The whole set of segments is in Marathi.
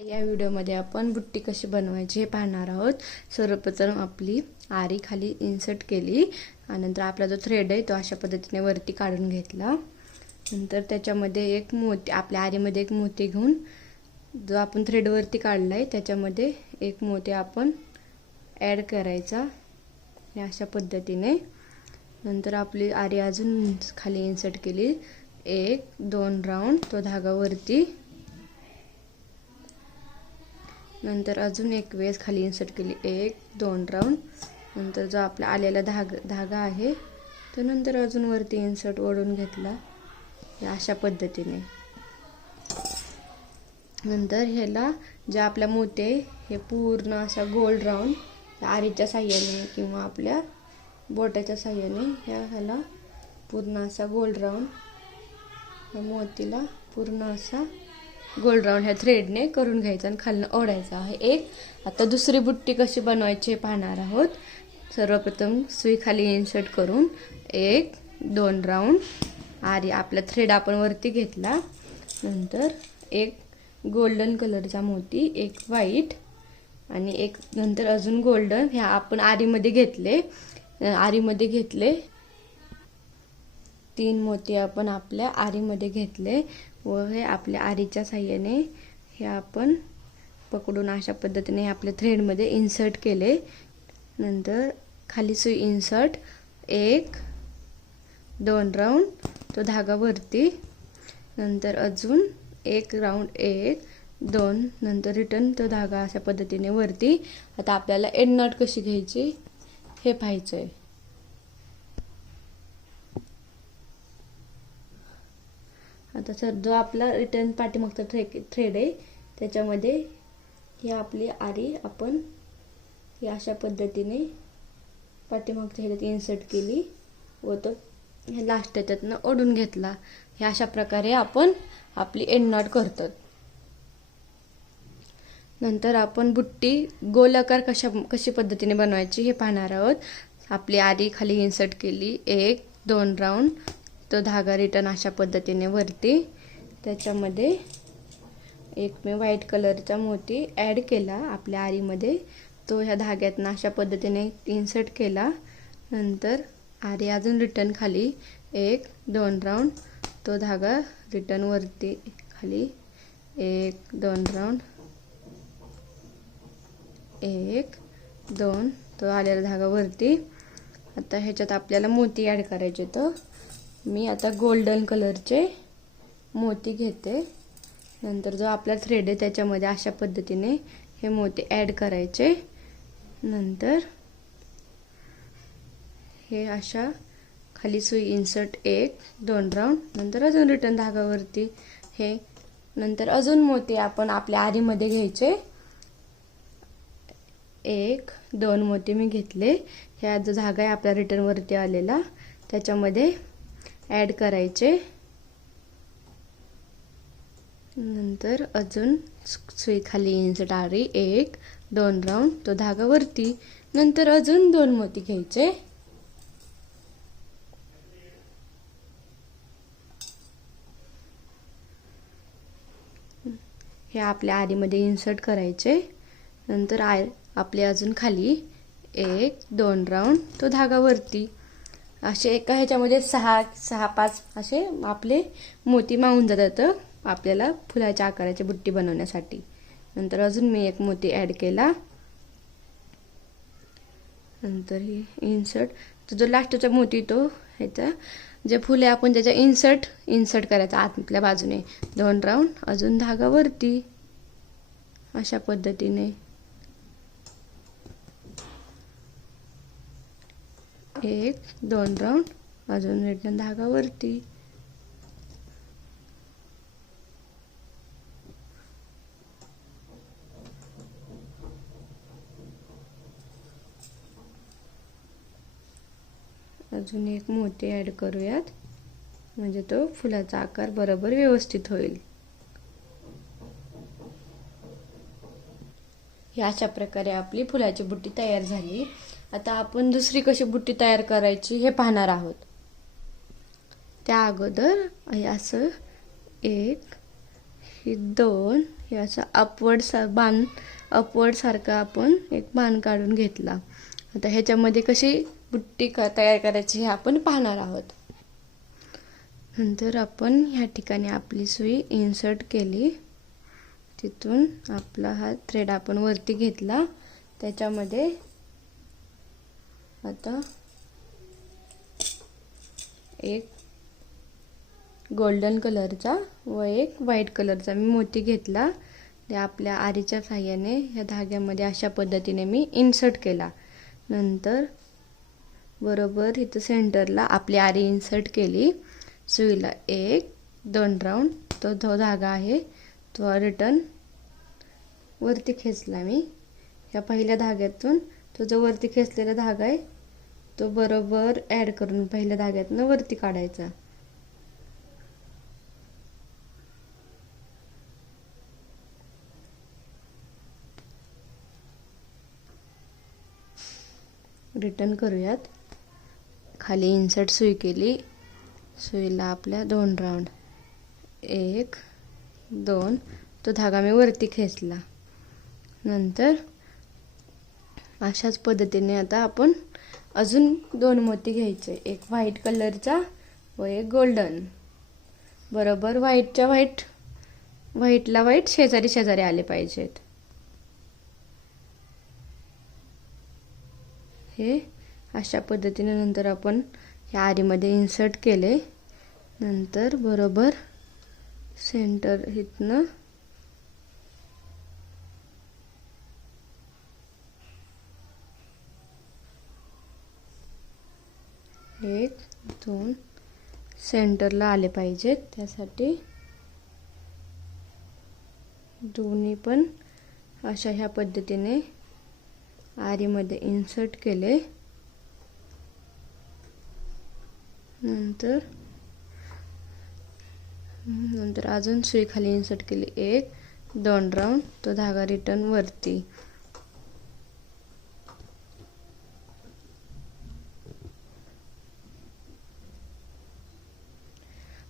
या व्हिडिओमध्ये आपण बुट्टी कशी बनवायची हे पाहणार आहोत। सर्वप्रथम आपली आरी खाली इन्सर्ट केली आणि नंतर आपला जो थ्रेड आहे तो अशा पद्धतीने वरती काढून घेतला। नंतर त्याच्यामध्ये एक मोती आपल्या आरीमध्ये एक मोती घेऊन जो आपण थ्रेड वरती काढलाय त्याच्यामध्ये एक मोती आपण ॲड करायचा या अशा पद्धतीने। नंतर आपली आरी अजून खाली इन्सर्ट केली, 1-2 राउंड तो धागा वरती। नंतर अजून एक वेळेस खाली इन्सर्ट केली, 1-2 राउंड। नंतर जो आपला आलेला धागा आहे तो नंतर अजून वरती इन्सर्ट ओढून घेतला या अशा पद्धतीने। नंतर ह्याला जे आपल्या मोती हे पूर्ण असा गोल राउंड आरीच्या साहाय्याने किंवा आपल्या बोटाच्या साहाय्याने ह्याला पूर्ण असा गोल राउंड मोतीला पूर्ण असा गोल राउंड ह्या थ्रेडने करून घ्यायचा आणि खालनं ओढायचा आहे। आता दुसरी बुट्टी कशी बनवायची पाहणार आहोत। सर्वप्रथम सुई खाली इन्सर्ट करून 1-2 राउंड आरी आपला थ्रेड आपण वरती घेतला। नंतर एक गोल्डन कलरचा मोती, एक व्हाईट आणि एक नंतर अजून गोल्डन ह्या आपण आरीमध्ये घेतले। 3 मोती आपण आपल्या आरीमध्ये घेतले व हे आपल्या आरीच्या साहाय्याने हे आपण पकडून अशा पद्धतीने आपल्या थ्रेडमध्ये इन्सर्ट केले। नंतर खाली सुई इन्सर्ट, 1-2 राउंड तो धागा वरती। नंतर अजून एक राउंड, 1-2 नंतर रिटर्न तो धागा अशा पद्धतीने वरती। आता आपल्याला एंड नॉट कशी घ्यायची हे पाहायचंय। आता सर जो आपला रिटर्न पाठीमागचा थ्रेड आहे त्याच्यामध्ये ही आपली आरी आपण या अशा पद्धतीने पाठीमागच्या ह्याच्यात इन्सर्ट केली व तो लास्ट त्याच्यातनं ओढून घेतला। ह्या अशा प्रकारे आपण आपली एंड नॉट करतो। नंतर आपण बुट्टी गोलाकार कशी पद्धतीने बनवायची हे पाहणार आहोत। आपली आरी खाली इन्सर्ट केली, 1-2 राउंड तो धागा रिटर्न अशा पद्धतीने वरती। त्याच्यामध्ये एक मी व्हाईट कलरचा मोती ॲड केला आपल्या आरीमध्ये, तो ह्या धाग्यातनं अशा पद्धतीने इन्सर्ट केला। नंतर आरी अजून रिटर्न खाली 1-2 राउंड तो धागा रिटर्न वरती खाली 1-2 राउंड, 1-2 तो आलेला धागा वरती। आता ह्याच्यात आपल्याला मोती ॲड करायचे, तर मी आता गोल्डन कलरचे मोती घेते। नंतर जो आपला थ्रेड आहे त्याच्यामध्ये अशा पद्धतीने हे मोती ॲड करायचे। नंतर हे अशा खाली सुई इन्सर्ट, 1-2 राउंड नंतर अजून रिटर्न धागावरती हे। नंतर अजून मोती आपण आपल्या आरीमध्ये घ्यायचे, 1-2 मोती मी घेतले। ह्या जो धागा आहे आपला रिटर्न वरती आलेला त्याच्यामध्ये ॲड करायचे। नंतर अजून सुई खाली इन्सर्ट आरी, 1-2 राउंड तो धागा वरती। नंतर अजून 2 मोती घ्यायचे, हे आपल्या आरीमध्ये इन्सर्ट करायचे। नंतर आपले अजून खाली 1-2 राउंड तो धागा वरती। असे एका ह्याच्यामध्ये 6-5 असे आपले मोती मावून जातात आपल्याला फुलाच्या आकाराची बुट्टी बनवण्यासाठी। नंतर अजून मी एक मोती ॲड केला। नंतर ही इन्सर्ट जो लास्टचा मोती तो ह्याचा जे फुले आपण त्याच्या इन्सर्ट करायचा आतल्या बाजूने 2 राउंड अजून धागा वरती अशा पद्धतीने 1-2 राउंड अजून रिटर्न धागा वरती। अजून एक मोती ॲड करूयात म्हणजे तो फुलाचा आकार बरोबर व्यवस्थित होईल। ही अशा प्रकारे आपली फुलाची बुट्टी तयार झाली। आता आपण दुसरी कशी बुट्टी तयार करायची हे पाहणार आहोत। त्या अगोदर असं 1 ही 2 हे असं अपवर्ड सारखा आपण एक बाण काढून घेतला. आता ह्याच्यामध्ये कशी बुट्टी तयार करायची हे आपण पाहणार आहोत. नंतर आपण ह्या ठिकाणी आपली सुई इन्सर्ट केली. तिथून आपला हा थ्रेड आपण वरती घेतला. त्याच्यामध्ये आता एक गोल्डन कलरचा व एक व्हाईट कलरचा मी मोती घेतला. ते आपल्या आरीच्या साहाय्याने ह्या धाग्यामध्ये अशा पद्धतीने मी इन्सर्ट केला. नंतर बरोबर इथं सेंटरला आपली आरी इन्सर्ट केली. सुईला 1-2 राऊंड तो धागा आहे तो रिटर्न वरती खेचला मी. या पहिल्या धाग्यातून तो जो वरती खेचलेला धागा आहे तो बरोबर ॲड करून पहिल्या धाग्यातून वरती काढायचा. रिटर्न करूयात. खाली इन्सर्ट सुई केली. सुईला आपल्या 2 राऊंड 1-2 तो धागा मी वरती खेचला. नंतर अशाच पद्धतीने आता आपण अजून 2 मोती घ्यायचे. एक व्हाईट कलरचा व एक गोल्डन. बरोबर व्हाईटला व्हाईट शेजारी शेजारी आले पाहिजेत. हे अशा पद्धतीने नंतर आपण ह्या आरीमध्ये इन्सर्ट केले. नंतर बरोबर सेंटर इथनं 1-2 सेंटरला आले पाहिजेत. त्यासाठी दोन्ही पण अशा ह्या पद्धतीने आरीमध्ये इन्सर्ट केले. नंतर अजून सुई खाली इन्सर्ट केली. 1-2 राऊंड तो धागा रिटर्न वरती.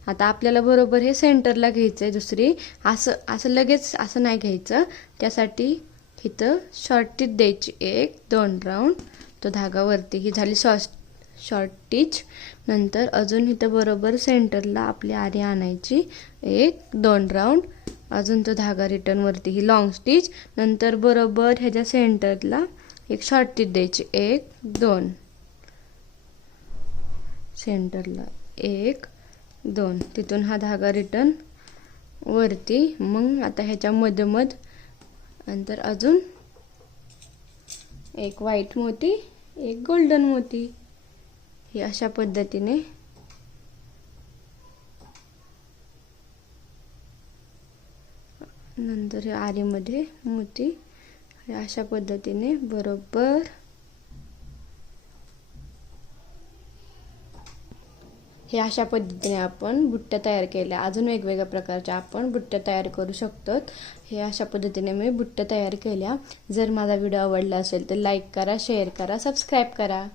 आता आपल्याला बरोबर हे सेंटरला घ्यायचं आहे. दुसरी असं लगेच असं नाही घ्यायचं. त्यासाठी इथं शॉर्ट टिच द्यायची. 1-2 राऊंड तो धागा वरती. ही झाली शॉर्ट टिच. नंतर अजून इथं बरोबर सेंटरला आपली आरी आणायची. 1-2 राऊंड अजून तो धागा रिटर्न वरती. ही लॉंग स्टिच. नंतर बरोबर ह्याच्या सेंटरला एक शॉर्ट टिच द्यायची. 1-2 सेंटरला 1-2 तिथून हा धागा रिटर्न वरती. मग आता ह्याच्या मधोमध नंतर अजून एक व्हाईट मोती एक गोल्डन मोती. हे अशा पद्धतीने नंतर आरीमध्ये मोती हे अशा पद्धतीने बरोबर हे अशा पद्धतीने आपण बुट्ट्या तयार केल्या. अजून वेगवेगळ्या प्रकारच्या आपण बुट्ट्या तयार करू शकतो. हे अशा पद्धतीने मी बुट्ट्या तयार केल्या. जर माझा व्हिडिओ आवडला असेल तर लाईक करा, शेअर करा, सबस्क्राईब करा.